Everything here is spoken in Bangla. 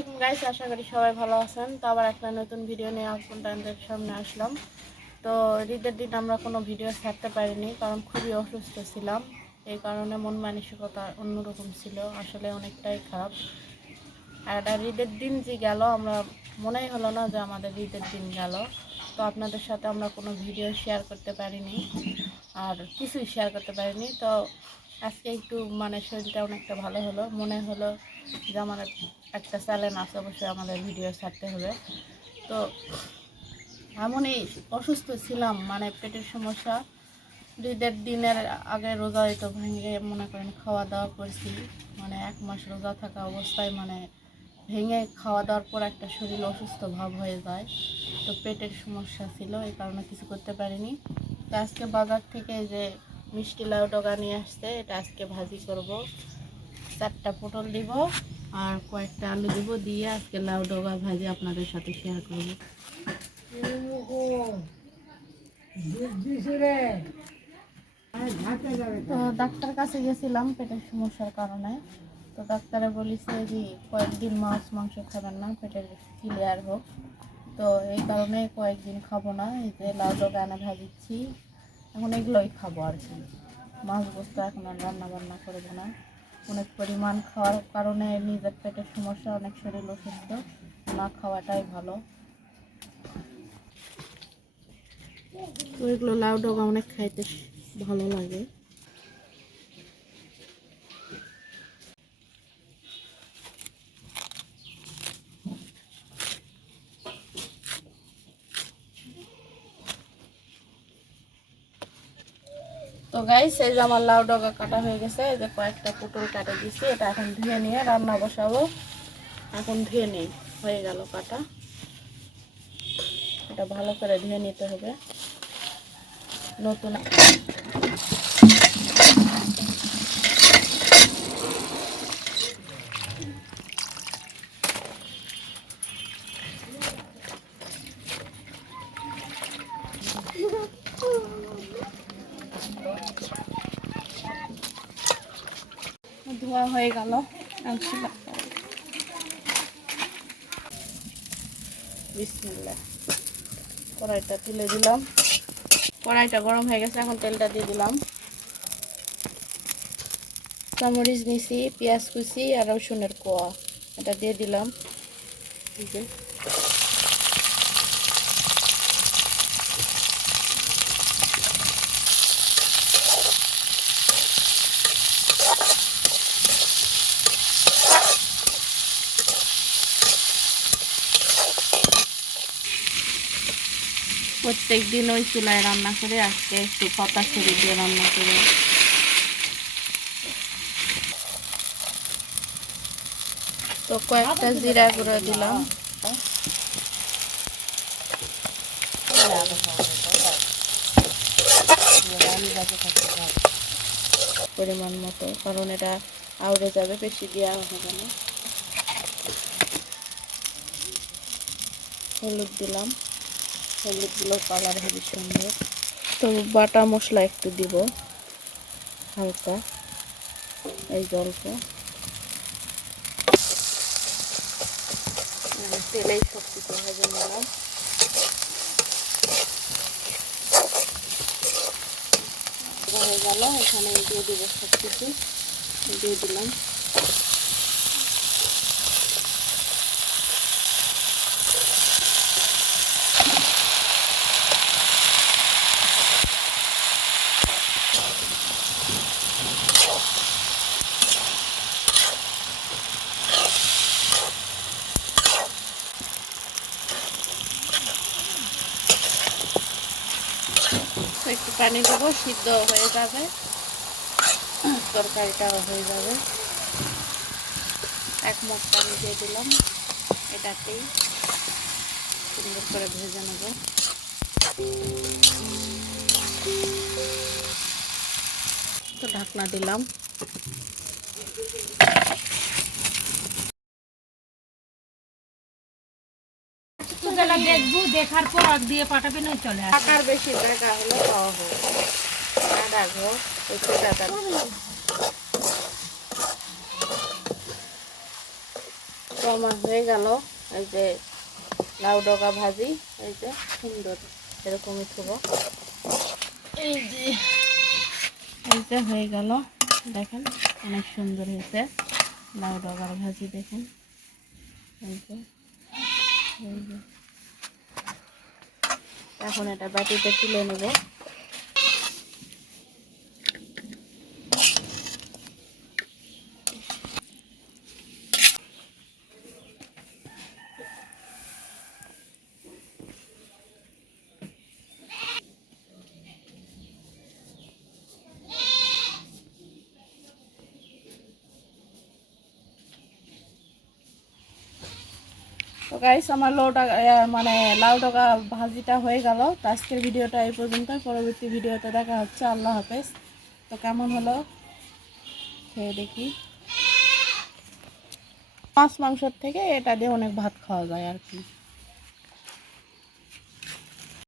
আলাইকুম গাইস, আশা করি সবাই ভালো আছেন। তো আবার একটা নতুন ভিডিও নিয়ে আপনাদের সামনে আসলাম। তো ঈদের দিন আমরা কোনো ভিডিও ছাড়তে পারিনি, কারণ খুবই অসুস্থ ছিলাম। এই কারণে মন মানসিকতা অন্যরকম ছিল, আসলে অনেকটাই খারাপ। আর ঈদের দিন যে গেল, আমরা মনেই হলো না যে আমাদের ঈদের দিন গেল। তো আপনাদের সাথে আমরা কোনো ভিডিও শেয়ার করতে পারিনি, আর কিছুই শেয়ার করতে পারিনি। তো আজকে একটু শরীরটা অনেকটা ভালো হলো, মনে হলো যে আমাদের একটা চ্যালেঞ্জ আছে, অবশ্যই আমাদের ভিডিও ছাড়তে হবে। তো এমনই অসুস্থ ছিলাম, পেটের সমস্যা। ঈদের দিনের আগে রোজা হয়তো ভেঙে মনে করেন খাওয়া দাওয়া করছি, 1 মাস রোজা থাকা অবস্থায় ভেঙে খাওয়া দাওয়ার পর একটা শরীর অসুস্থ ভাব হয়ে যায়। তো পেটের সমস্যা ছিল, এই কারণে কিছু করতে পারিনি। তো আজকে বাজার থেকে যে মিষ্টি লাউ ডগা নিয়ে আসছে, এটা আজকে ভাজি করব। 4টা পটল দিব আর কয়েকটা আলু দিব, দিয়ে আজকে লাউ ডগা ভাজি আপনাদের সাথে শেয়ার করব। তো ডাক্তার কাছে গেছিলাম পেটের সমস্যার কারণে। তো ডাক্তারে বলেছে যে কয়েকদিন মাছ মাংস খাবেন না, পেটের ক্লিয়ার হোক। তো এই কারণে কয়েকদিন খাবো না। এই যে লাউ ডগা এনে ভাজিচ্ছি, এখন এগুলোই খাবো আর কি। মাছ বস্তু এখন আর রান্না বান্না করবো না। অনেক পরিমাণ খাওয়ার কারণে নিজের পেটের সমস্যা, অনেক শরীর অসুস্থ, না খাওয়াটাই ভালো। তো এগুলো লাউ ডগা অনেক খাইতে ভালো লাগে। তো গাইস, এই যে আমার লাউ ডগা কাটা হয়ে গেছে। এই যে কয়েকটা পটল কাটে দিছি, এটা এখন ধুয়ে নিয়ে রান্না বসাবো। এখন ধুয়ে নেই, হয়ে গেল কাটা। এটা ভালো করে ধুয়ে নিতে হবে। নতুন ধোয়া হয়ে গেল। বিসমিল্লাহ, কড়াইটা তুলে দিলাম। কড়াইটা গরম হয়ে গেছে, এখন তেলটা দিয়ে দিলাম। কাঁচামরিচ নিছি, পেঁয়াজ কুচি আর রসুনের কোয়া, এটা দিয়ে দিলাম। প্রত্যেক দিন ওই চুলায় রান্না করে, আজকে একটু পাতা ছড়ি দিয়ে রান্না করে। তো কয়েকটা জিরা গুঁড়ো দিলাম, পরিমাণ মতো, কারণ এটা আউড়ে যাবে, বেশি দেওয়া হবে না। হলুদ দিলাম, হলুদগুলো কালার হবে সুন্দর। তো বাটা মশলা একটু দিব হালকা, এই অল্প তেলেই সব কিছু ভেজে নিলাম। হয়ে গেল, এখানে দিয়ে দিব সব কিছু, দিয়ে দিলাম। একটু পানি দেবো, সিদ্ধ হয়ে যাবে, তরকারিটাও হয়ে যাবে। 1 মগ পানি দিয়ে দিলাম, এটাতেই সুন্দর করে ভেজে নেব। তো ঢাকনা দিলাম। দেখবো, দেখার পর আগ দিয়ে পাঠাবে না, চলে আসে। টাকার বেশি টাকা হলে খাওয়া হোক, না ডাকবো একটু টাকা। তো আমার হয়ে গেল এই যে লাউ ডগা ভাজি, এই যে সুন্দর এরকমই থুবো। এই যে হয়ে গেল, দেখেন অনেক সুন্দর হয়েছে লাউ ডগার ভাজি, দেখেন এই যে। এখন এটা বাটিতে তুলে নেব। তো গাইস আমার মানে লাউ ডগা ভাজিটা হয়ে গেল। তো আজকের ভিডিওটা এই পর্যন্ত, পরবর্তী ভিডিওতে দেখা হচ্ছে। আল্লাহ হাফেজ। তো কেমন হলো খেয়ে দেখি। মাছ মাংসের থেকে এটা দিয়ে অনেক ভাত খাওয়া যায় আর কি।